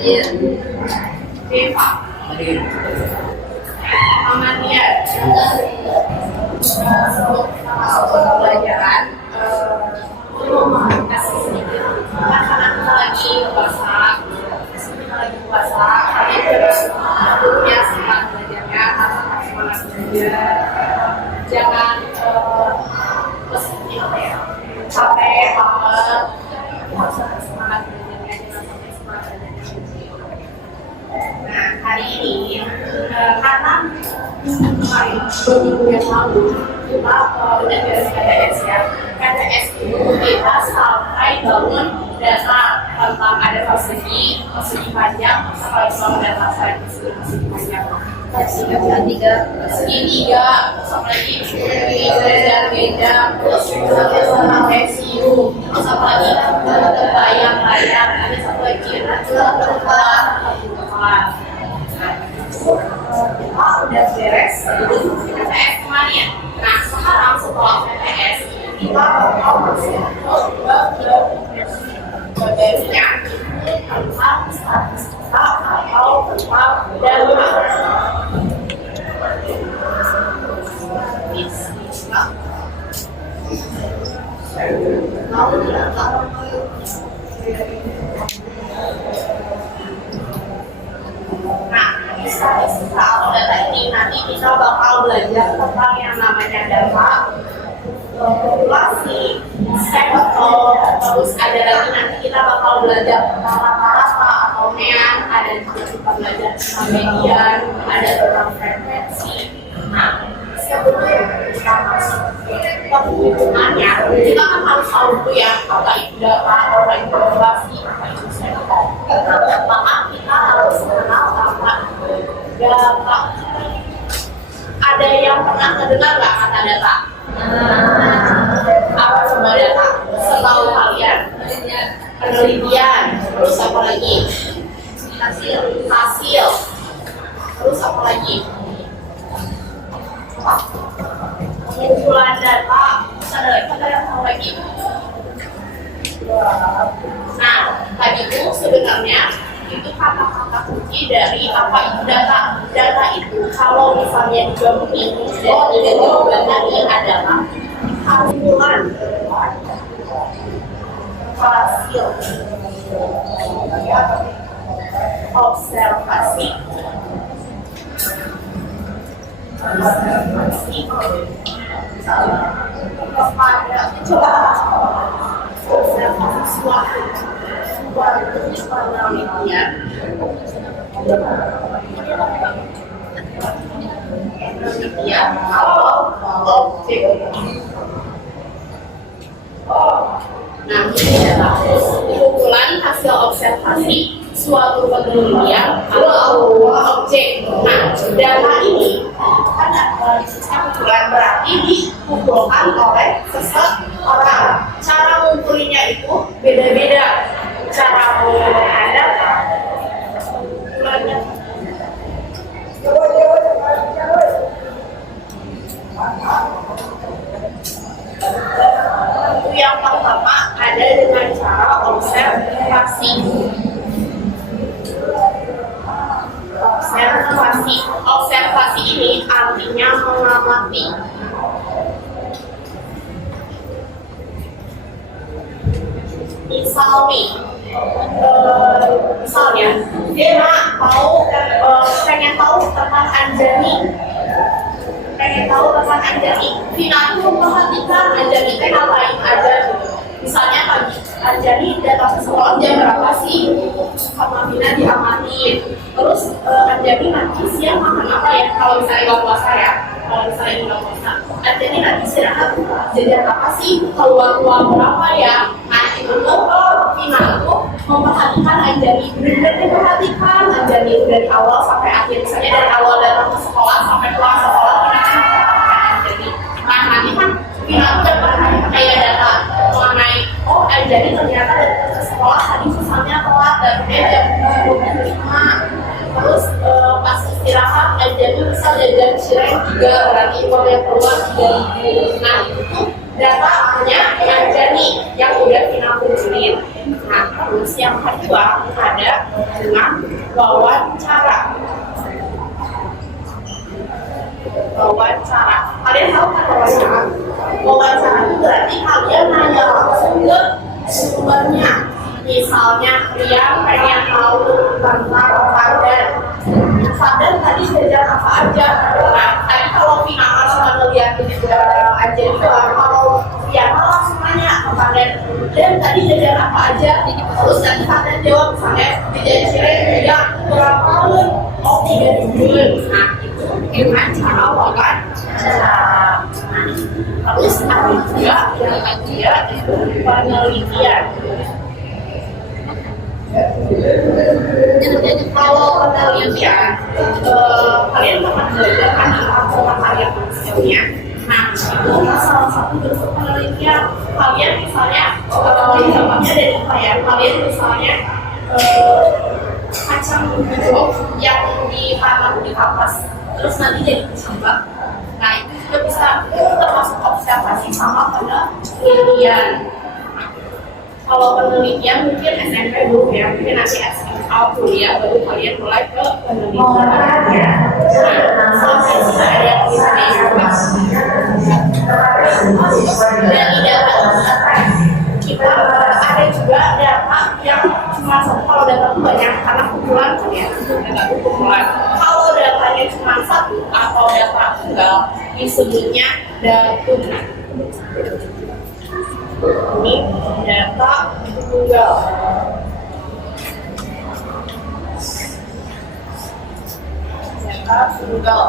Iya. Deva. Amandia. Sebelum kita masuk ke pembelajaran, kasih sedikit karena kita lagi puasa, kalian ya semangat belajarnya, harus semangat belajar, jangan capek banget, harus semangat belajarnya, jangan sampai semangat belajarnya. Nah, hari ini karena kemarin minggu yang lalu kita udah beres KDS ya. KDS itu kita sampai bangun data tentang ada persegi panjang, sampai bangun data persegi panjang. Persegi tiga, sama lagi beda, terus sama resiu, terus apa lagi bayang, ada satu lagi terbang. Udah beres PTS kemarin. Nah sekarang setelah PTS kita mau masuk ke bagiannya tentang statistika atau tentang data. Statistika atau data ini nanti kita bakal belajar tentang yang namanya data, populasi, sektor, terus ada lagi nanti kita bakal belajar tentang rata-rata atau mean, ada juga kita belajar tentang median, ada tentang frekuensi. Nah, sebelum kita masuk ke penghitungannya, kita kan harus tahu dulu ya apa itu data, apa itu populasi, apa itu sektor. Maka kita harus mengenal apa data. Ada yang pernah mendengar nggak kata data? Apa coba data? Setahu kalian? Penelitian. Terus apa lagi? Hasil. Terus apa lagi? Pengumpulan data. Ada yang tahu lagi? Nah, tadi itu sebenarnya itu kata-kata kunci dari apa itu data. Data itu kalau misalnya digabungin dari jawabannya adalah kumpulan hasil observasi kepada observasi suatu penelitian atau objek. Nah, ini adalah kumpulan hasil observasi suatu penelitian atau objek. Nah, data ini kumpulan berarti dikumpulkan oleh seseorang. Cara ngumpulinnya itu beda-beda. Cara menggunakan data yang pertama ada dengan cara observasi. Observasi ini artinya mengamati. Misalnya Dena pengen tahu tentang Anjani. Vina itu memperhatikan Anjani teh ngapain aja. Misalnya pagi Anjani datang ke sekolah jam berapa sih? Sama Vina diamatin. Terus Anjani nanti siang makan apa ya? Kalau misalnya nggak puasa ya. Anjani nanti istirahat jajan apa sih? Keluar berapa ya? Nah itu tuh Vina tuh memperhatikan Anjani, benar-benar diperhatikan Anjani dari awal sampai akhir. Misalnya dari awal datang ke sekolah sampai pulang sekolah Anjani. Nah nanti kan Vina tuh dapat kayak data mengenai Anjani ternyata datang ke sekolah tadi misalnya telat jam 7.05. Terus pas istirahat Anjani bisa jajan cireng 3, berarti uangnya keluar 3.000. Nah itu datanya Anjani yang udah Vina kumpulin. Nah terus yang kedua ada dengan wawancara. Wawancara. Kalian tahu kan wawancara? Wawancara itu berarti kalian nanya langsung ke sumbernya. Misalnya dia pengen tahu tentang Fadlan tadi belajar apa aja. Nah, tadi kalau Vina cuma ngeliat aja itu, kalau Vina langsung nanya ke Fadlan, dan tadi belajar apa aja. Terus nanti Fadlan jawab, misalnya dia berapa tahun? Oh, 3 bulan. Nah, itu dengan cara wawancara. Terus ada juga yang dia itu penelitian. Kalau penelitian, kalian pernah belajar kan sama karya penelitiannya. Nah, itu salah satu bentuk penelitian. Kalian misalnya, contohnya dari kayak kalian misalnya kacang hijau yang ditanam di kapas, terus nanti jadi kecambah. Nah, itu juga bisa, itu termasuk observasi sama pada penelitian. Kalau penelitian mungkin SMP dulu ya, mungkin nanti SMA kuliah baru kalian mulai ke penelitian. Nah, sampai sudah ada yang bisa dari data kita ada juga data yang cuma satu. Kalau data itu banyak karena kumpulan kan ya, data kumpulan. Kalau datanya cuma satu atau data tunggal disebutnya datum. Ini data tunggal. Data tunggal.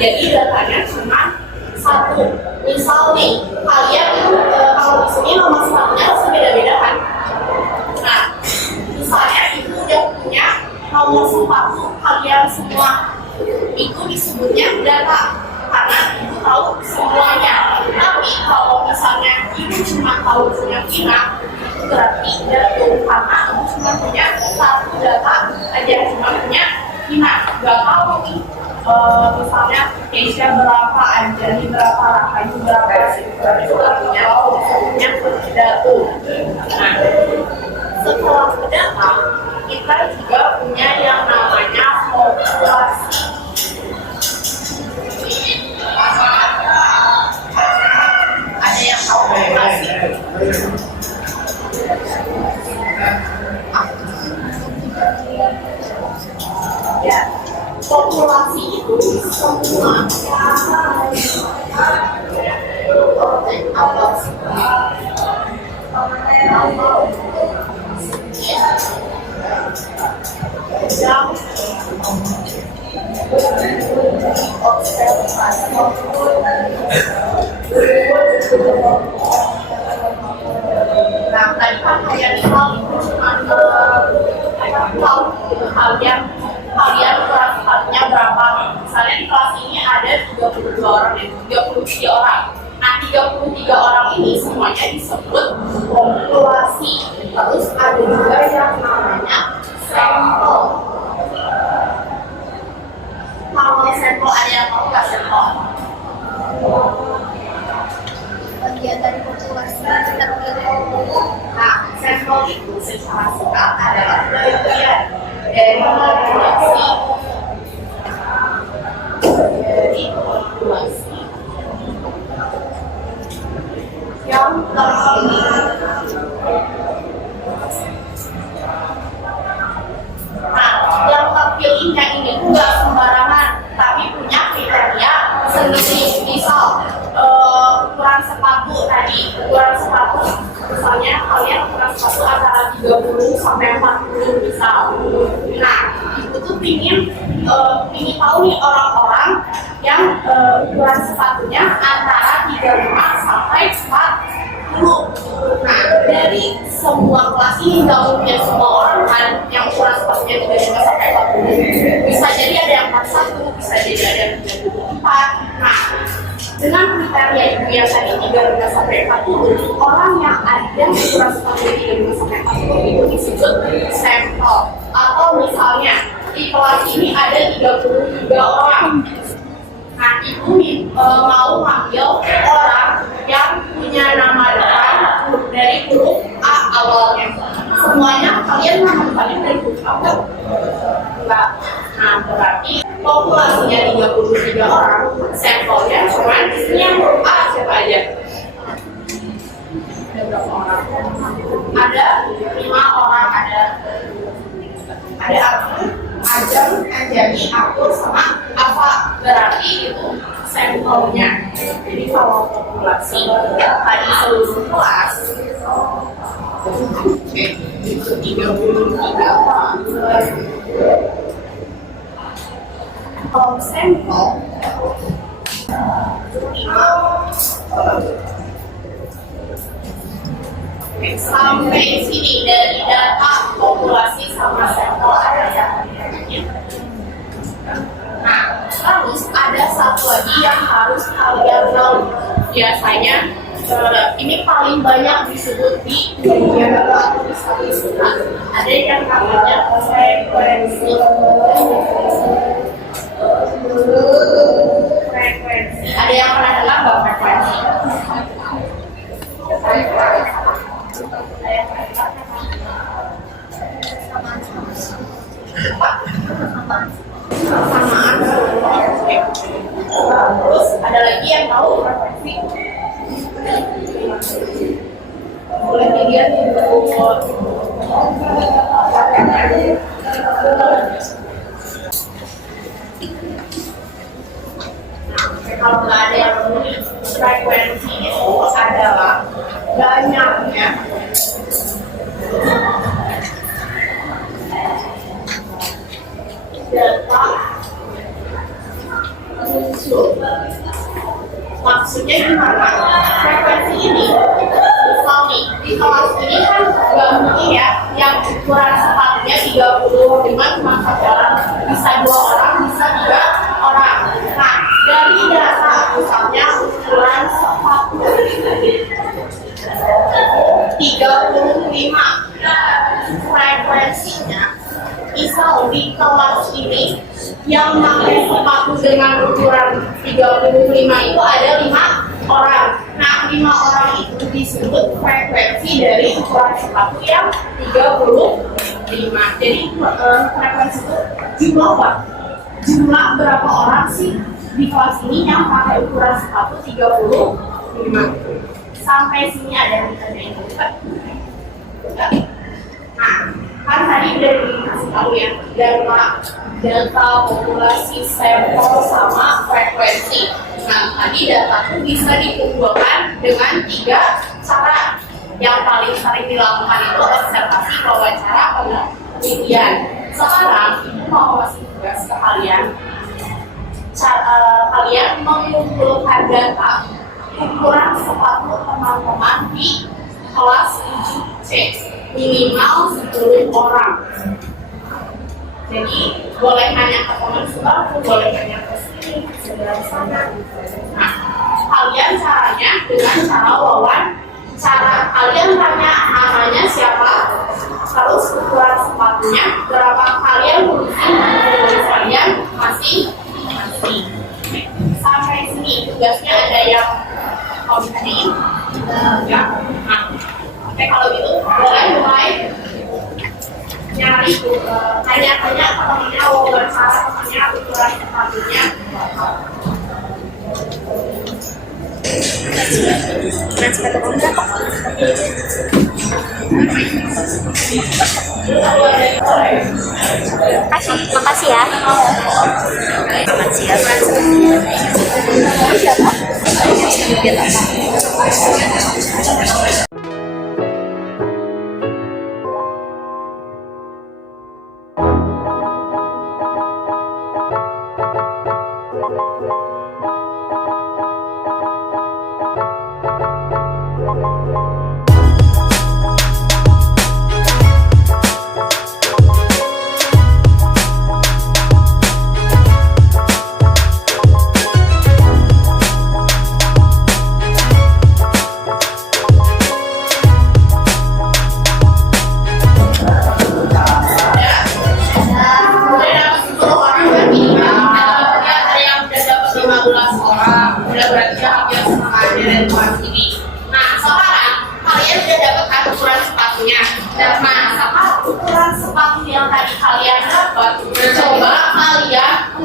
Jadi datanya cuma satu. Misal nih, kalian kalau di sini nomor satunya harus beda-beda kan? Nah, misalnya itu udah punya nomor satu, kalian semua itu disebutnya data. Karena ibu tahu semuanya. Tapi kalau misalnya ibu cuma tahu punya Vina, itu berarti datum. Karena ibu cuma punya satu data aja, cuma punya Vina. Gak tahu nih, misalnya Keisha berapa, Anjani berapa, Rahayu berapa, itu artinya punya datum. Nah, setelah data, kita juga punya yang namanya populasi. Ada yang tahu populasi? Ya, populasi itu semua nah, tadi kan kalian tahu itu cuma tahu kalian kelas 4-nya berapa. Misalnya di kelas ini ada 32 orang dan 33 orang. Nah, 33 orang ini semuanya disebut populasi. Terus ada juga yang namanya sampel. Kalau sampel ada yang tahu nggak sampel? Bagian dari populasi kita pilih. Nah, sampel itu secara singkat adalah bagian dari populasi. Yang terpilih. Nah, yang terpilihnya ini nggak sembarangan, tapi punya kriteria sendiri. Misal ukuran sepatu tadi, ukuran sepatu misalnya kalian ukuran sepatu antara 30 sampai 40 misal. Nah, itu tuh pingin tahu nih orang-orang yang ukuran sepatunya antara 35 sampai 40. Nah, dari semua kelas ini nggak mungkin semua orang kan yang ukuran sepatunya 35 sampai 40. Bisa jadi ada yang 41, bisa jadi ada yang 34. Nah, dengan kriteria itu yang tadi 35 sampai 40, orang yang ada ukuran sepatunya 35 sampai 40 itu disebut sampel. Atau misalnya di kelas ini ada 33 orang. Nah, ibu mau ngambil orang yang punya nama depan dari huruf A awalnya. semuanya kalian mengambilnya dari huruf apa? Enggak. Nah, berarti populasinya 33 orang, sampelnya cuma isinya huruf A siapa aja? Ada berapa orang? Ada 5 orang, ada aku, Ajeng, Anjani, aku, sama Ava. Berarti itu sampelnya. Jadi kalau populasi tadi seluruh kelas itu 33 orang. Kalau sampel sampai sini dari data populasi sama sampel ada ya. Nah, terus ada satu lagi yang harus kalian tahu. Biasanya ini paling banyak disebut di dunia atau di statistika. Ada yang namanya frekuensi. Ada yang pernah dengar nggak frekuensi? Samaan. Terus ada lagi yang tahu frekuensi? Boleh dilihat di buku. Kalau nggak ada yang memenuhi frekuensi itu adalah banyaknya data muncul. Maksudnya gimana? Frekuensi ini, misal nih, di kelas ini kan nggak mungkin ya, yang ukuran sepatunya 35 cuma 1 orang, bisa 2 orang, bisa 3 orang. Nah, dari data misalnya ukuran sepatu 35, frekuensinya misal di kelas ini yang pakai sepatu dengan ukuran 35 itu ada 5 orang. Nah, 5 orang itu disebut frekuensi dari ukuran sepatu yang 35. Jadi frekuensi itu jumlah apa? Jumlah berapa orang sih di kelas ini yang pakai ukuran sepatu 35. Sampai sini ada yang ditanyain bukan? Nah, kan tadi udah dikasih tahu ya, data populasi, sampel, sama frekuensi. Nah, tadi data itu bisa dikumpulkan dengan 3 cara. Yang paling sering dilakukan itu observasi, wawancara, penelitian. Sekarang ibu mau kasih tugas ke kalian. Kalian mengumpulkan data ukuran sepatu teman-teman di kelas 7C minimal 10 orang. Jadi boleh nanya ke teman sebangku, boleh nanya ke sini, sebelah sana. Nah, kalian caranya dengan cara wawancara. Kalian tanya namanya siapa, terus ukuran sepatunya berapa, kalian tulis kalian masih. Sampai sini tugasnya ada yang komplain, enggak? Nah, oke, kalau gitu boleh mulai nyari, tanya-tanya ke temennya, wawancara temennya, ukuran sepatunya. Makasih ya.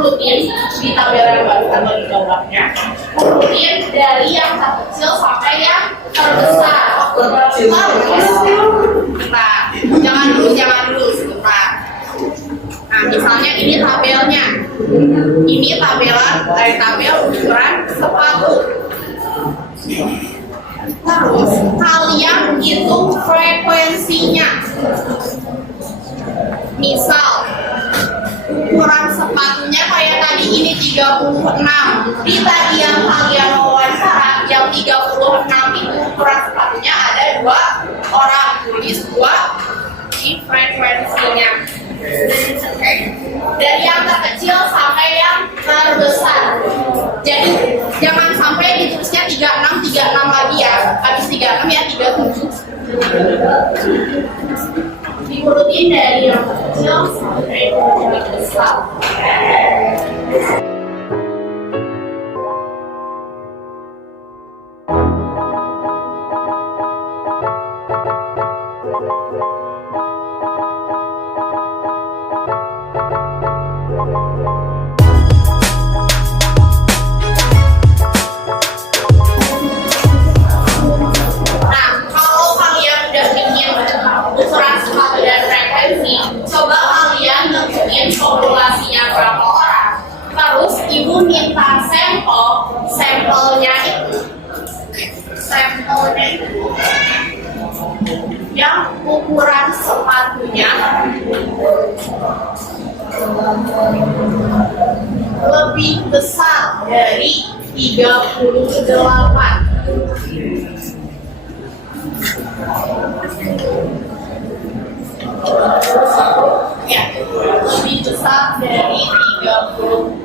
urutin di tabel yang baru atau di bawahnya, urutin dari yang terkecil sampai yang terbesar. Nah, jangan dulu sebentar. Nah, misalnya ini tabelnya. Ini tabel ukuran sepatu. Terus kalian hitung frekuensinya. Misal ukuran sepatunya kayak tadi ini 36. Di tadi yang kalian wawancara yang 36 itu ukuran sepatunya ada 2 orang, tulis 2 di frekuensinya. Dari yang terkecil sampai yang terbesar. Jadi jangan sampai ditulisnya 36 lagi ya. Habis 36 ya 37. Diurutin dari yang kecil sampai yang besar. Coba kalian nentuin populasinya berapa orang. Terus ibu minta sampelnya itu yang ukuran sepatunya lebih besar dari 38. Ya, lebih besar dari 38.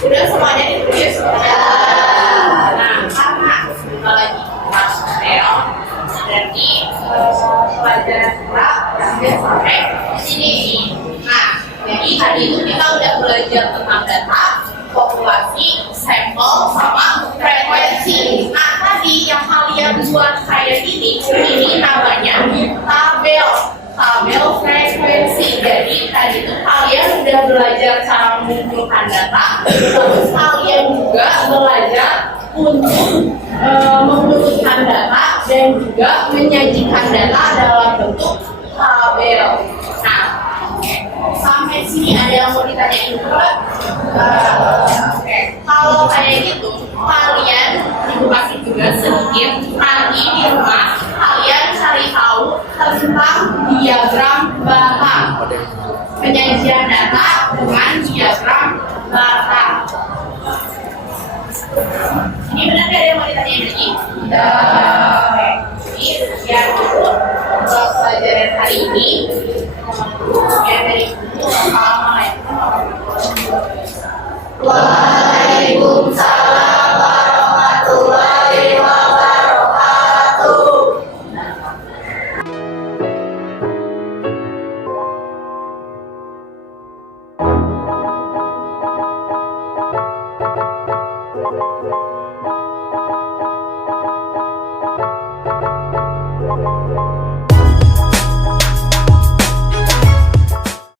Udah semuanya ditulis. Nah, karena sebentar lagi tabel, jadi pelajaran kita berakhir sampai sini. Nah, jadi tadi itu kita udah belajar tentang data, populasi, sampel, sama frekuensi. Nah, tadi yang kalian buat kayak ini namanya tabel frekuensi. Jadi tadi itu kalian udah belajar cara mengumpulkan data, terus kalian juga belajar untuk mengurutkan data dan juga menyajikan data dalam bentuk tabel. Nah, sampai sini ada yang mau ditanyain juga? Kalau kayak gitu, kalian ibu kasih juga sedikit nanti di rumah kalian cari tahu tentang diagram batang, penyajian data dengan diagram batang. Ini benar nggak ada yang mau ditanyain lagi? Jadi sekian dulu untuk pelajaran hari ini.